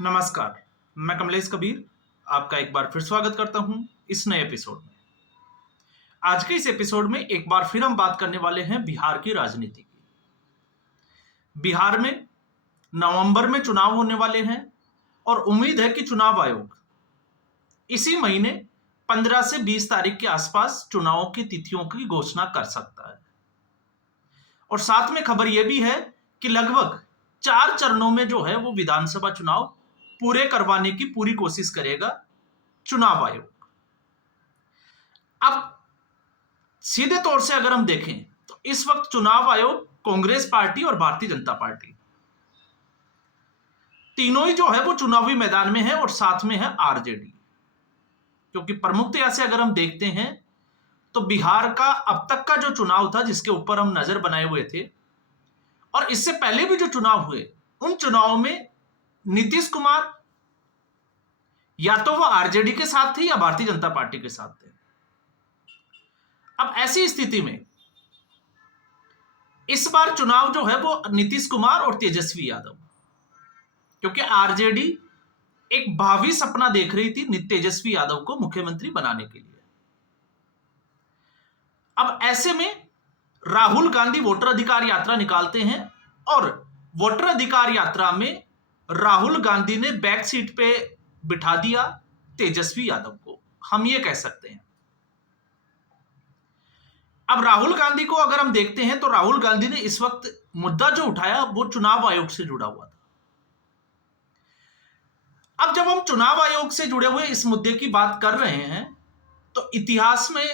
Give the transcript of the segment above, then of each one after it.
नमस्कार। मैं कमलेश कबीर आपका एक बार फिर स्वागत करता हूं इस नए एपिसोड में। आज के इस एपिसोड में एक बार फिर हम बात करने वाले हैं बिहार की राजनीति की। बिहार में नवंबर में चुनाव होने वाले हैं और उम्मीद है कि चुनाव आयोग इसी महीने 15 से 20 तारीख के आसपास चुनावों की तिथियों की घोषणा कर सकता है। और साथ में खबर यह भी है कि लगभग 4 चरणों में जो है वो विधानसभा चुनाव पूरे करवाने की पूरी कोशिश करेगा चुनाव आयोग। अब सीधे तौर से अगर हम देखें तो इस वक्त चुनाव आयोग, कांग्रेस पार्टी और भारतीय जनता पार्टी तीनों ही जो है वो चुनावी मैदान में है और साथ में है आरजेडी। क्योंकि प्रमुखतया से अगर हम देखते हैं तो बिहार का अब तक का जो चुनाव था जिसके ऊपर हम नजर बनाए हुए थे और इससे पहले भी जो चुनाव हुए उन चुनावों में नीतीश कुमार या तो वो आरजेडी के साथ थे या भारतीय जनता पार्टी के साथ थे। अब ऐसी स्थिति में इस बार चुनाव जो है वो नीतीश कुमार और तेजस्वी यादव, क्योंकि आरजेडी एक भावी सपना देख रही थी तेजस्वी यादव को मुख्यमंत्री बनाने के लिए। अब ऐसे में राहुल गांधी वोटर अधिकार यात्रा निकालते हैं और वोटर अधिकार यात्रा में राहुल गांधी ने बैक सीट पे बिठा दिया तेजस्वी यादव को, हम ये कह सकते हैं। अब राहुल गांधी को अगर हम देखते हैं तो राहुल गांधी ने इस वक्त मुद्दा जो उठाया वो चुनाव आयोग से जुड़ा हुआ था। अब जब हम चुनाव आयोग से जुड़े हुए इस मुद्दे की बात कर रहे हैं तो इतिहास में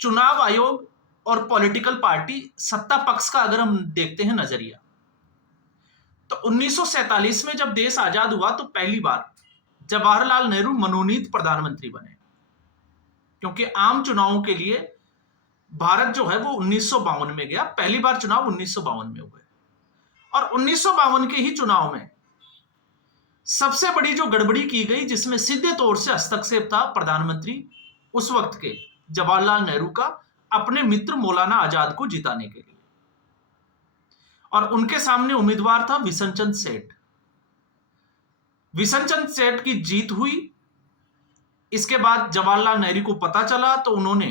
चुनाव आयोग और पॉलिटिकल पार्टी सत्ता पक्ष का अगर हम देखते हैं नजरिया तो 1947 में जब देश आजाद हुआ तो पहली बार जवाहरलाल नेहरू मनोनीत प्रधानमंत्री बने, क्योंकि आम चुनावों के लिए भारत जो है वो 1952 में गया। पहली बार चुनाव 1952 में हुए और 1952 के ही चुनाव में सबसे बड़ी जो गड़बड़ी की गई जिसमें सीधे तौर से हस्तक्षेप था प्रधानमंत्री उस वक्त के जवाहरलाल नेहरू का अपने मित्र मौलाना आजाद को जिताने के लिए, और उनके सामने उम्मीदवार था विशन चंद सेठ। विशन चंद सेठ की जीत हुई। इसके बाद जवाहरलाल नेहरू को पता चला तो उन्होंने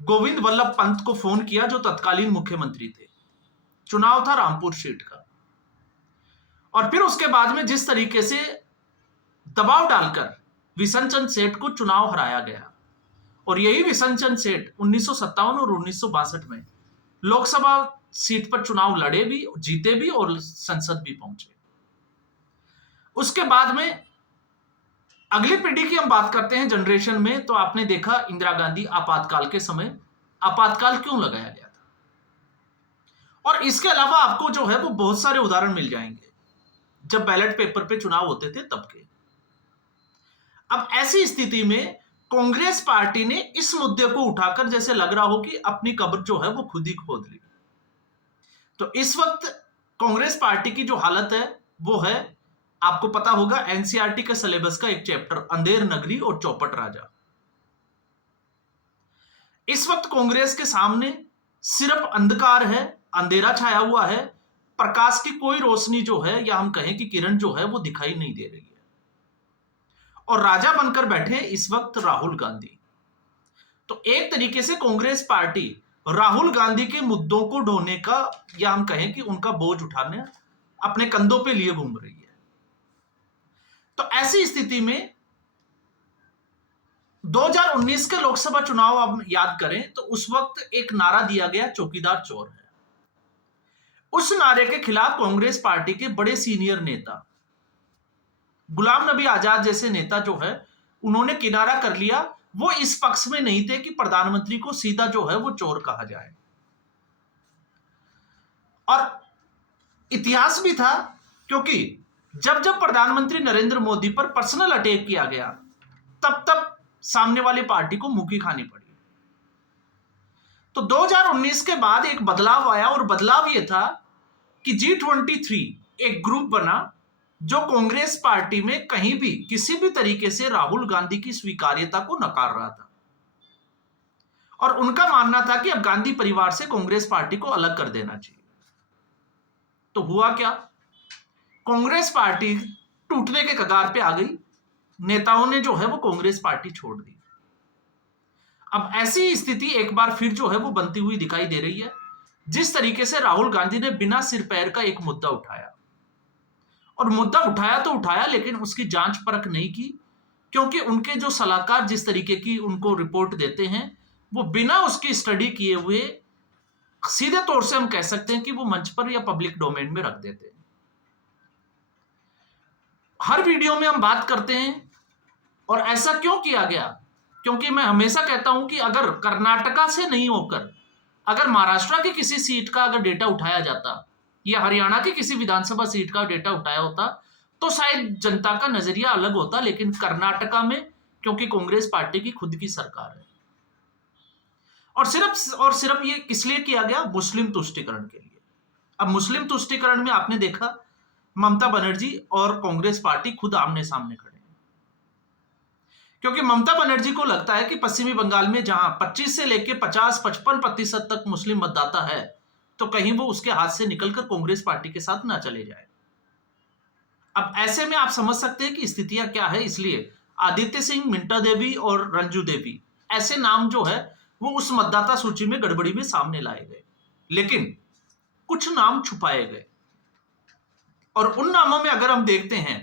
गोविंद वल्लभ पंत को फोन किया जो तत्कालीन मुख्यमंत्री थे। चुनाव था रामपुर सीट का और फिर उसके बाद में जिस तरीके से दबाव डालकर विशन चंद सेठ को चुनाव हराया गया, और यही विशन चंद सेठ 1957 और 1962 में लोकसभा सीट पर चुनाव लड़े भी, जीते भी और संसद भी पहुंचे। उसके बाद में अगली पीढ़ी की हम बात करते हैं जनरेशन में, तो आपने देखा इंदिरा गांधी आपातकाल के समय आपातकाल क्यों लगाया गया था, और इसके अलावा आपको जो है वो बहुत सारे उदाहरण मिल जाएंगे जब बैलेट पेपर पे चुनाव होते थे तब के। अब ऐसी स्थिति में कांग्रेस पार्टी ने इस मुद्दे को उठाकर जैसे लग रहा हो कि अपनी कब्र जो है वो खुद ही खोद ली। तो इस वक्त कांग्रेस पार्टी की जो हालत है वो है, आपको पता होगा एनसीईआरटी के सिलेबस का एक चैप्टर अंधेर नगरी और चौपट राजा। इस वक्त कांग्रेस के सामने सिर्फ अंधकार है, अंधेरा छाया हुआ है, प्रकाश की कोई रोशनी जो है या हम कहें कि किरण जो है वो दिखाई नहीं दे रही है, और राजा बनकर बैठे इस वक्त राहुल गांधी। तो एक तरीके से कांग्रेस पार्टी राहुल गांधी के मुद्दों को ढोने का या हम कहें कि उनका बोझ उठाने अपने कंधों पे लिए घूम रही है। तो ऐसी स्थिति में 2019 के लोकसभा चुनाव आप याद करें तो उस वक्त एक नारा दिया गया, चौकीदार चोर है। उस नारे के खिलाफ कांग्रेस पार्टी के बड़े सीनियर नेता गुलाम नबी आजाद जैसे नेता जो है उन्होंने किनारा कर लिया। वो इस पक्ष में नहीं थे कि प्रधानमंत्री को सीधा जो है वो चोर कहा जाए, और इतिहास भी था क्योंकि जब जब प्रधानमंत्री नरेंद्र मोदी पर पर्सनल अटैक किया गया तब तब सामने वाली पार्टी को मुक्की खानी पड़ी। तो 2019 के बाद एक बदलाव आया और बदलाव यह था कि G23 एक ग्रुप बना जो कांग्रेस पार्टी में कहीं भी किसी भी तरीके से राहुल गांधी की स्वीकार्यता को नकार रहा था, और उनका मानना था कि अब गांधी परिवार से कांग्रेस पार्टी को अलग कर देना चाहिए। तो हुआ क्या, कांग्रेस पार्टी टूटने के कगार पे आ गई। नेताओं ने जो है वो कांग्रेस पार्टी छोड़ दी। अब ऐसी स्थिति एक बार फिर जो है वो बनती हुई दिखाई दे रही है। जिस तरीके से राहुल गांधी ने बिना सिर पैर का एक मुद्दा उठाया, और मुद्दा उठाया तो उठाया, लेकिन उसकी जांच परख नहीं की, क्योंकि उनके जो सलाहकार जिस तरीके की उनको रिपोर्ट देते हैं, वो बिना उसकी स्टडी किए हुए सीधे तौर से हम कह सकते हैं कि वो मंच पर या पब्लिक डोमेन में रख देते हैं। हर वीडियो में हम बात करते हैं, और ऐसा क्यों किया गया? क्योंकि मैं हमेशा कहता हूं कि अगर कर्नाटका से नहीं होकर अगर महाराष्ट्र की किसी सीट का अगर डेटा उठाया जाता या हरियाणा की किसी विधानसभा सीट का डेटा उठाया होता तो शायद जनता का नजरिया अलग होता। लेकिन कर्नाटका में क्योंकि कांग्रेस पार्टी की खुद की सरकार है, और सिर्फ ये किस लिए किया गया? मुस्लिम तुष्टीकरण के लिए। अब मुस्लिम तुष्टीकरण में आपने देखा ममता बनर्जी और कांग्रेस पार्टी खुद आमने सामने खड़े हैं, क्योंकि ममता बनर्जी को लगता है कि पश्चिमी बंगाल में जहां 25 से लेकर 50-55% तक मुस्लिम मतदाता है, तो कहीं वो उसके हाथ से निकलकर कांग्रेस पार्टी के साथ ना चले जाए। अब ऐसे में आप समझ सकते हैं कि स्थितियां क्या है। इसलिए आदित्य सिंह, मिंटा देवी और रंजू देवी ऐसे नाम जो है वो उस मतदाता सूची में गड़बड़ी में सामने लाए गए, लेकिन कुछ नाम छुपाए गए। और उन नामों में अगर हम देखते हैं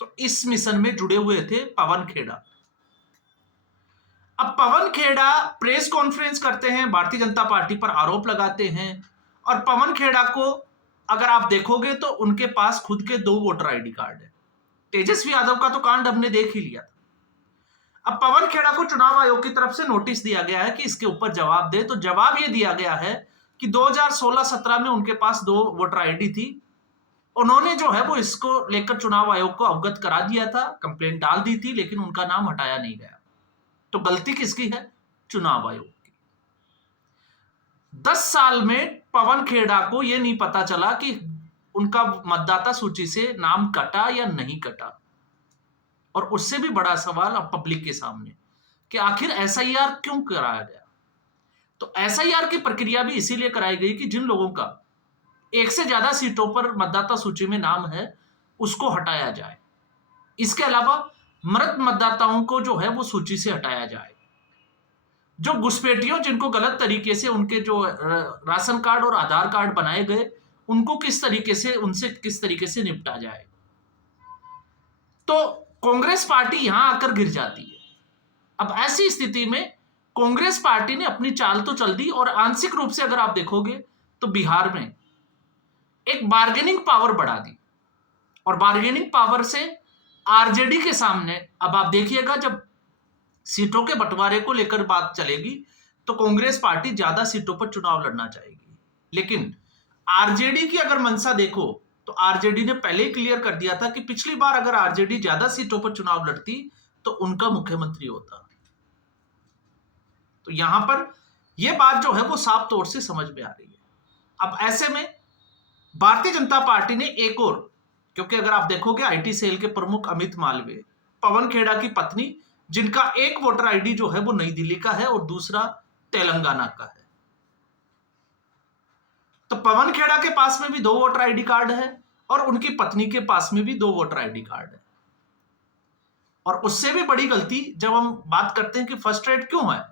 तो इस मिशन में जुड़े हुए थे पवन खेड़ा। अब पवन खेड़ा प्रेस कॉन्फ्रेंस करते हैं, भारतीय जनता पार्टी पर आरोप लगाते हैं, और पवन खेड़ा को अगर आप देखोगे तो उनके पास खुद के 2 वोटर आईडी कार्ड है। तेजस्वी यादव का तो कांड हमने देख ही लिया था। अब पवन खेड़ा को चुनाव आयोग की तरफ से नोटिस दिया गया है कि इसके ऊपर जवाब दे। तो जवाब ये दिया गया है कि 2016-17 में उनके पास 2 वोटर आईडी थी। उन्होंने जो है वो इसको लेकर चुनाव आयोग को अवगत करा दिया था, कंप्लेंट डाल दी थी, लेकिन उनका नाम हटाया नहीं गया। तो गलती किसकी है? चुनाव आयोग की। 10 साल में पवन खेड़ा को यह नहीं पता चला कि उनका मतदाता सूची से नाम कटा या नहीं कटा। और उससे भी बड़ा सवाल अब पब्लिक के सामने कि आखिर एसआईआर क्यों कराया गया? तो एसआईआर की प्रक्रिया भी इसीलिए कराई गई कि जिन लोगों का एक से ज्यादा सीटों पर मतदाता सूची में नाम है उसको हटाया जाए। इसके अलावा मृत मतदाताओं को जो है वो सूची से हटाया जाए। जो घुसपैठियों जिनको गलत तरीके से उनके जो राशन कार्ड और आधार कार्ड बनाए गए उनको उनसे किस तरीके से निपटा जाए। तो कांग्रेस पार्टी यहां आकर गिर जाती है। अब ऐसी स्थिति में कांग्रेस पार्टी ने अपनी चाल तो चल दी, और आंशिक रूप से अगर आप देखोगे तो बिहार में एक बार्गेनिंग पावर बढ़ा दी, और बार्गेनिंग पावर से आरजेडी के सामने अब आप देखिएगा जब सीटों के बंटवारे को लेकर बात चलेगी तो कांग्रेस पार्टी ज्यादा सीटों पर चुनाव लड़ना चाहेगी। लेकिन आरजेडी की अगर मंशा देखो तो आरजेडी ने पहले ही क्लियर कर दिया था कि पिछली बार अगर आरजेडी ज्यादा सीटों पर चुनाव लड़ती तो उनका मुख्यमंत्री होता। तो यहां पर यह बात जो है वो साफ तौर से समझ में आ रही है। अब ऐसे में भारतीय जनता पार्टी ने एक और, क्योंकि अगर आप देखोगे आईटी सेल के प्रमुख अमित मालवीय, पवन खेड़ा की पत्नी, जिनका एक वोटर आईडी जो है वो नई दिल्ली का है और दूसरा तेलंगाना का है। तो पवन खेड़ा के पास में भी 2 वोटर आईडी कार्ड है और उनकी पत्नी के पास में भी 2 वोटर आईडी कार्ड है। और उससे भी बड़ी गलती जब हम बात करते हैं कि फ्रस्ट्रेट क्यों है,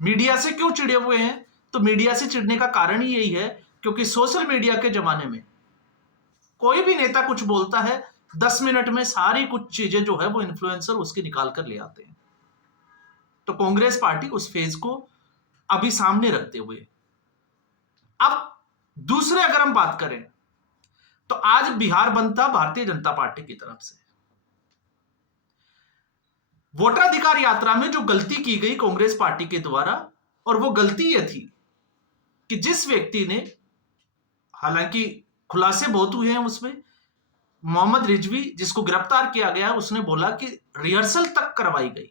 मीडिया से क्यों चिड़े हुए हैं, तो मीडिया से चिड़ने का कारण ही यही है क्योंकि सोशल मीडिया के जमाने में कोई भी नेता कुछ बोलता है 10 मिनट में सारी कुछ चीजें जो है वो इन्फ्लुएंसर उसकी निकाल कर ले आते हैं। तो कांग्रेस पार्टी उस फेज को अभी सामने रखते हुए, अब दूसरे अगर हम बात करें तो आज बिहार बनता भारतीय जनता पार्टी की तरफ से। वोटाधिकार यात्रा में जो गलती की गई कांग्रेस पार्टी के द्वारा, और वो गलती यह थी कि जिस व्यक्ति ने, हालांकि खुलासे बहुत हुए हैं उसमें, मोहम्मद रिजवी जिसको गिरफ्तार किया गया, उसने बोला कि रिहर्सल तक करवाई गई।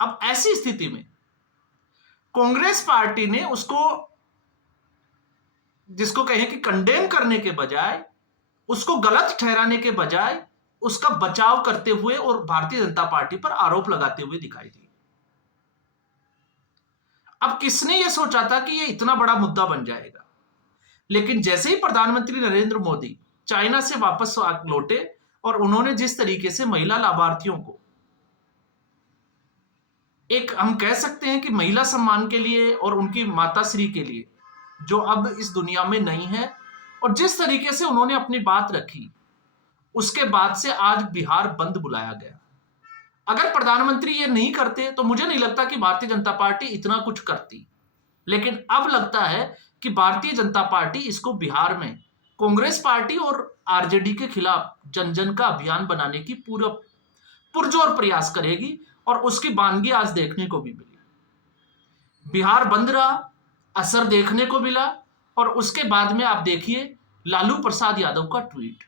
अब ऐसी स्थिति में कांग्रेस पार्टी ने उसको, जिसको कहें कि कंडेम करने के बजाय, उसको गलत ठहराने के बजाय उसका बचाव करते हुए और भारतीय जनता पार्टी पर आरोप लगाते हुए दिखाई दी। अब किसने यह सोचा था कि यह इतना बड़ा मुद्दा बन जाएगा? लेकिन जैसे ही प्रधानमंत्री नरेंद्र मोदी चाइना से वापस लौटे और उन्होंने जिस तरीके से महिला लाभार्थियों को एक हम कह सकते हैं कि महिला सम्मान के लिए और उनकी माताश्री के लिए जो अब इस दुनिया में नहीं है, और जिस तरीके से उन्होंने अपनी बात रखी, उसके बाद से आज बिहार बंद बुलाया गया। अगर प्रधानमंत्री ये नहीं करते तो मुझे नहीं लगता कि भारतीय जनता पार्टी इतना कुछ करती, लेकिन अब लगता है कि भारतीय जनता पार्टी इसको बिहार में कांग्रेस पार्टी और आरजेडी के खिलाफ जन जन का अभियान बनाने की पूरा पुरजोर प्रयास करेगी, और उसकी बानगी आज देखने को भी मिली। बिहार बंद रहा, असर देखने को मिला, और उसके बाद में आप देखिए लालू प्रसाद यादव का ट्वीट।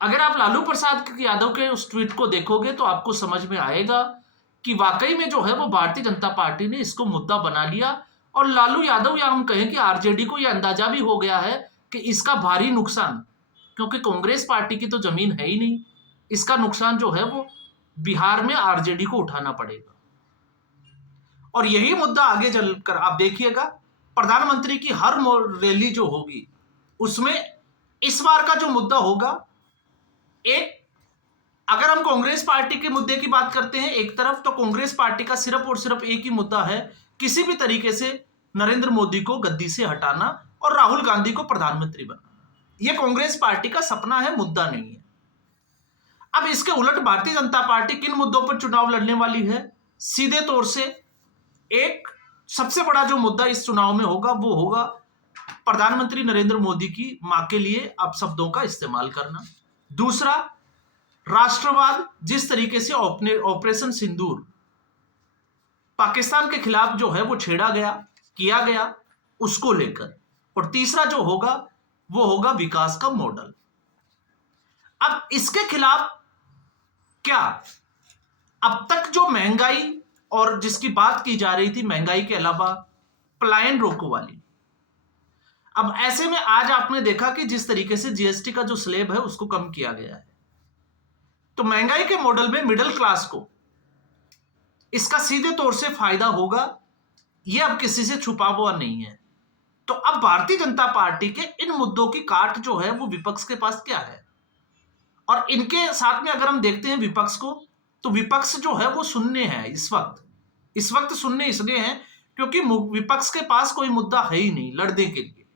अगर आप लालू प्रसाद यादव के उस ट्वीट को देखोगे तो आपको समझ में आएगा कि वाकई में जो है वो भारतीय जनता पार्टी ने इसको मुद्दा बना लिया, और लालू यादव या हम कहें कि आरजेडी को यह अंदाजा भी हो गया है कि इसका भारी नुकसान, क्योंकि कांग्रेस पार्टी की तो जमीन है ही नहीं, इसका नुकसान जो है वो बिहार में आरजेडी को उठाना पड़ेगा। और यही मुद्दा आगे चलकर आप देखिएगा, प्रधानमंत्री की हर रैली जो होगी उसमें इस बार का जो मुद्दा होगा, एक अगर हम कांग्रेस पार्टी के मुद्दे की बात करते हैं एक तरफ, तो कांग्रेस पार्टी का सिर्फ और सिर्फ एक ही मुद्दा है, किसी भी तरीके से नरेंद्र मोदी को गद्दी से हटाना और राहुल गांधी को प्रधानमंत्री बनाना। यह कांग्रेस पार्टी का सपना है, मुद्दा नहीं है। अब इसके उलट भारतीय जनता पार्टी किन मुद्दों पर चुनाव लड़ने वाली है? सीधे तौर से एक सबसे बड़ा जो मुद्दा इस चुनाव में होगा वो होगा प्रधानमंत्री नरेंद्र मोदी की मां के लिए अपशब्दों का इस्तेमाल करना। दूसरा, राष्ट्रवाद, जिस तरीके से ऑपरेशन सिंदूर पाकिस्तान के खिलाफ जो है वो छेड़ा गया, किया गया, उसको लेकर। और तीसरा जो होगा वो होगा विकास का मॉडल। अब इसके खिलाफ क्या अब तक जो महंगाई और जिसकी बात की जा रही थी, महंगाई के अलावा पलायन रोको वाली, अब ऐसे में आज आपने देखा कि जिस तरीके से जीएसटी का जो स्लैब है उसको कम किया गया है, तो महंगाई के मॉडल में मिडिल क्लास को इसका सीधे तौर से फायदा होगा, यह अब किसी से छुपा हुआ नहीं है। तो अब भारतीय जनता पार्टी के इन मुद्दों की काट जो है वो विपक्ष के पास क्या है, और इनके साथ में अगर हम देखते हैं विपक्ष को, तो विपक्ष जो है वो शून्य है इस वक्त शून्य इसलिए है क्योंकि विपक्ष के पास कोई मुद्दा है ही नहीं लड़ने के लिए।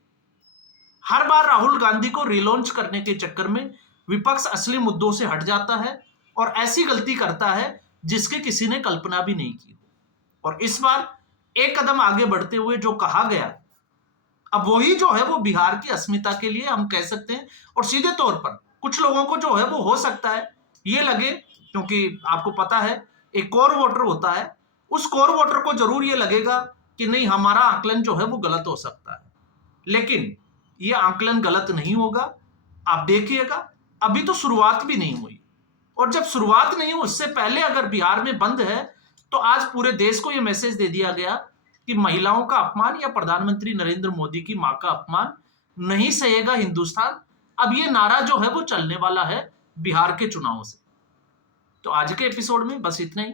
हर बार राहुल गांधी को रिलॉन्च करने के चक्कर में विपक्ष असली मुद्दों से हट जाता है और ऐसी गलती करता है जिसके किसी ने कल्पना भी नहीं की। और इस बार एक कदम आगे बढ़ते हुए जो कहा गया, अब वही जो है वो बिहार की अस्मिता के लिए हम कह सकते हैं। और सीधे तौर पर कुछ लोगों को जो है वो हो सकता है ये लगे, क्योंकि आपको पता है एक कोर वोटर होता है, उस कोर वोटर को जरूर ये लगेगा कि नहीं हमारा आकलन जो है वो गलत हो सकता है, लेकिन ये आकलन गलत नहीं होगा। आप देखिएगा अभी तो शुरुआत भी नहीं हुई, और जब शुरुआत नहीं हुई उससे पहले अगर बिहार में बंद है तो आज पूरे देश को ये मैसेज दे दिया गया कि महिलाओं का अपमान या प्रधानमंत्री नरेंद्र मोदी की मां का अपमान नहीं सहेगा हिंदुस्तान। अब ये नारा जो है वो चलने वाला है बिहार के चुनावों से। तो आज के एपिसोड में बस इतना ही।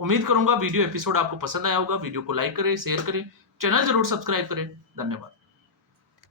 उम्मीद करूंगा वीडियो एपिसोड आपको पसंद आया होगा। वीडियो को लाइक करें, शेयर करें, चैनल जरूर सब्सक्राइब करें। धन्यवाद।